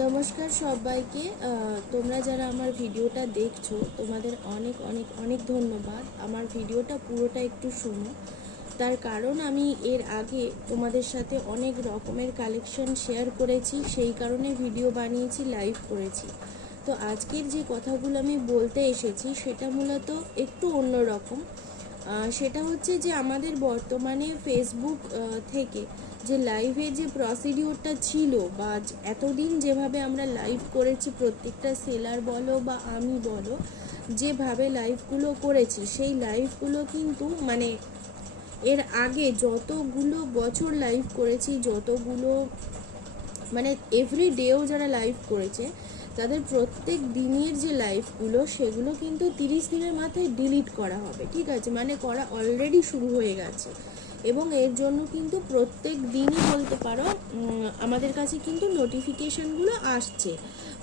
নমস্কার সবাইকে। তোমরা যারা আমার ভিডিওটা দেখছো তোমাদের অনেক অনেক অনেক ধন্যবাদ। আমার ভিডিওটা পুরোটা একটু শোনো, তার কারণ আমি এর আগে তোমাদের সাথে অনেক রকমের কালেকশন শেয়ার করেছি, সেই কারণে ভিডিও বানিয়েছি, লাইভ করেছি। তো আজকের যে কথাগুলো আমি বলতে এসেছি সেটা মূলত একটু অন্যরকম। সেটা হচ্ছে যে আমাদের বর্তমানে ফেসবুক থেকে যে লাইভের যে প্রসিডিওরটা ছিল বা এতদিন যেভাবে আমরা লাইভ করেছি, প্রত্যেকটা সেলার বলো বা আমি বলো, যেভাবে লাইভগুলো করেছি সেই লাইভগুলো কিন্তু মানে এর আগে যতগুলো বছর লাইভ করেছি, যতগুলো মানে এভরিডেও যারা লাইভ করেছে তাদের প্রত্যেক দিনের যে লাইভগুলো সেগুলো কিন্তু 30 দিনের মাথায় ডিলিট করা হবে। ঠিক আছে, মানে করা অলরেডি শুরু হয়ে গেছে এবং এর জন্য কিন্তু প্রত্যেক দিনই বলতে পারো আমাদের কাছে কিন্তু নোটিফিকেশানগুলো আসছে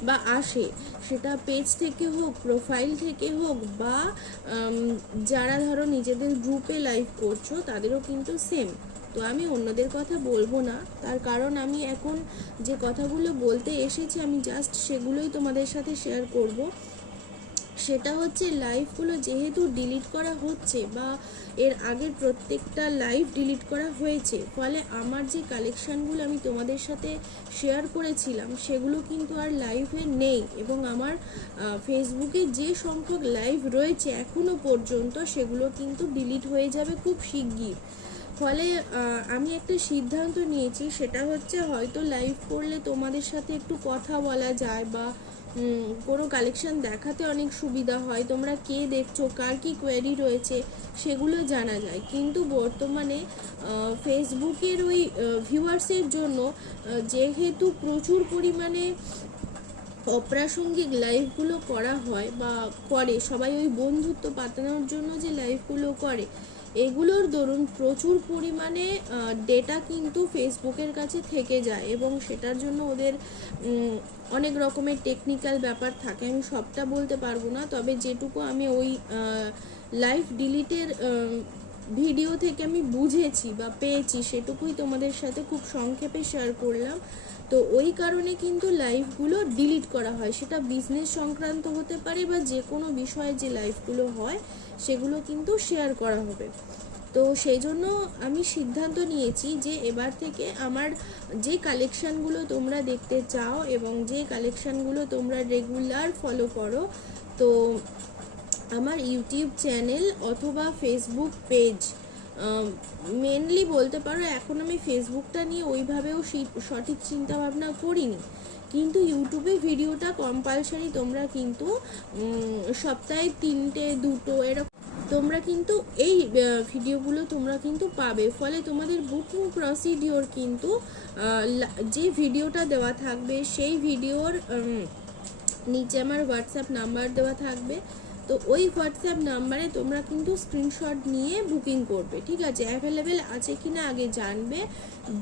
বা আসে, সেটা পেজ থেকে হোক, প্রোফাইল থেকে হোক, বা যারা ধরো নিজেদের গ্রুপে লাইভ করছো তাদেরও কিন্তু সেম। তো আমি অন্যদের কথা বলবো না, তার কারণ আমি এখন যে কথাগুলো বলতে এসেছি আমি জাস্ট সেগুলোই তোমাদের সাথে শেয়ার করব। সেটা হচ্ছে লাইভগুলো যেহেতু ডিলিট করা হচ্ছে বা এর আগের প্রত্যেকটা লাইভ ডিলিট করা হয়েছে, ফলে আমার যে কালেকশানগুলো আমি তোমাদের সাথে শেয়ার করেছিলাম সেগুলো কিন্তু আর লাইভে নেই এবং আমার ফেসবুকে যে সংখ্যক লাইভ রয়েছে এখনও পর্যন্ত সেগুলো কিন্তু ডিলিট হয়ে যাবে খুব শিগগির। ফলে আমি একটা সিদ্ধান্ত নিয়েছি, সেটা হচ্ছে হয়তো লাইভ করলে তোমাদের সাথে একটু কথা বলা যায় বা কোনো কালেকশান দেখাতে অনেক সুবিধা হয়, তোমরা কে দেখছো, কার কী কোয়েরি রয়েছে সেগুলো জানা যায়। কিন্তু বর্তমানে ফেসবুকের ওই ভিউয়ার্সের জন্য যেহেতু প্রচুর পরিমাণে অপ্রাসঙ্গিক লাইভগুলো করা হয় বা করে সবাই, ওই বন্ধুত্ব পাতানোর জন্য যে লাইভগুলো করে, এগুলোর দরুন প্রচুর পরিমাণে ডেটা কিন্তু ফেসবুকের কাছে থেকে যায় এবং সেটার জন্য ওদের অনেক রকমের টেকনিক্যাল ব্যাপার থাকে। আমি সবটা বলতে পারবো না, তবে যেটুকু আমি ওই লাইভ ডিলিটের ভিডিও থেকে আমি বুঝেছি বা পেয়েছি সেটুকুই তোমাদের সাথে খুব সংক্ষেপে শেয়ার করলাম। তো ওই কারণে কিন্তু লাইভগুলো ডিলিট করা হয়, সেটা বিজনেস সংক্রান্ত হতে পারে বা যে কোনো বিষয়ে যে লাইভগুলো হয় সেগুলো কিন্তু শেয়ার করা হবে। তো সেই জন্য আমি সিদ্ধান্ত নিয়েছি যে এবার থেকে আমার যে কালেকশানগুলো তোমরা দেখতে চাও এবং যে কালেকশানগুলো তোমরা রেগুলার ফলো করো, তো আমার ইউটিউব চ্যানেল অথবা ফেসবুক পেজ, মেনলি বলতে পারো এখন আমি ফেসবুকটা নিয়ে ওইভাবেও সঠিক চিন্তাভাবনা করিনি, কিন্তু ইউটিউবে ভিডিওটা কম্পালসারি তোমরা কিন্তু সপ্তাহে 3টে 2টো এরকম তোমরা কিন্তু এই ভিডিওগুলো তোমরা কিন্তু পাবে। ফলে তোমাদের বুকিং প্রসিডিওর কিন্তু যে ভিডিওটা দেওয়া থাকবে সেই ভিডিওর নিচে আমার হোয়াটসঅ্যাপ নাম্বার দেওয়া থাকবে, তো ওই হোয়াটসঅ্যাপ নাম্বারে তোমরা কিন্তু স্ক্রিনশট নিয়ে বুকিং করবে। ঠিক আছে, অ্যাভেলেবেল আছে কি না আগে জানবে,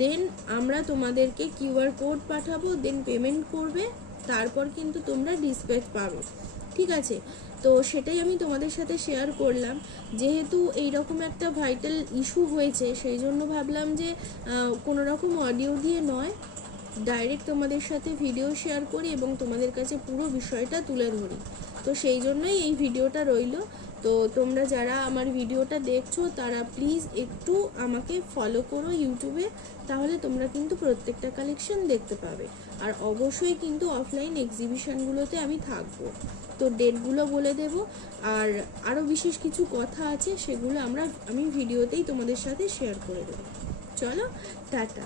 দেন আমরা তোমাদেরকে কিউআর কোড পাঠাবো, দেন পেমেন্ট করবে, তারপর কিন্তু তোমরা ডিসপ্যাচ পাবে। ঠিক আছে, তো সেটাই আমি তোমাদের সাথে শেয়ার করলাম। যেহেতু এইরকম একটা ভাইটাল ইস্যু হয়েছে সেই জন্য ভাবলাম যে কোনো রকম অডিও দিয়ে নয়, ডাইরেক্ট তোমাদের সাথে ভিডিও শেয়ার করি এবং তোমাদের কাছে পুরো বিষয়টা তুলে ধরি। তো সেই জন্যই এই ভিডিওটা রইল। তো তোমরা যারা আমার ভিডিওটা দেখছো তারা প্লিজ একটু আমাকে ফলো করো ইউটিউবে, তাহলে তোমরা কিন্তু প্রত্যেকটা কালেকশন দেখতে পাবে। আর অবশ্যই কিন্তু অফলাইন এক্সিবিশনগুলোতে আমি থাকবো, তো ডেটগুলো বলে দেব। আর আরও বিশেষ কিছু কথা আছে সেগুলো আমি ভিডিওতেই তোমাদের সাথে শেয়ার করে দেবো। চলো, টাটা।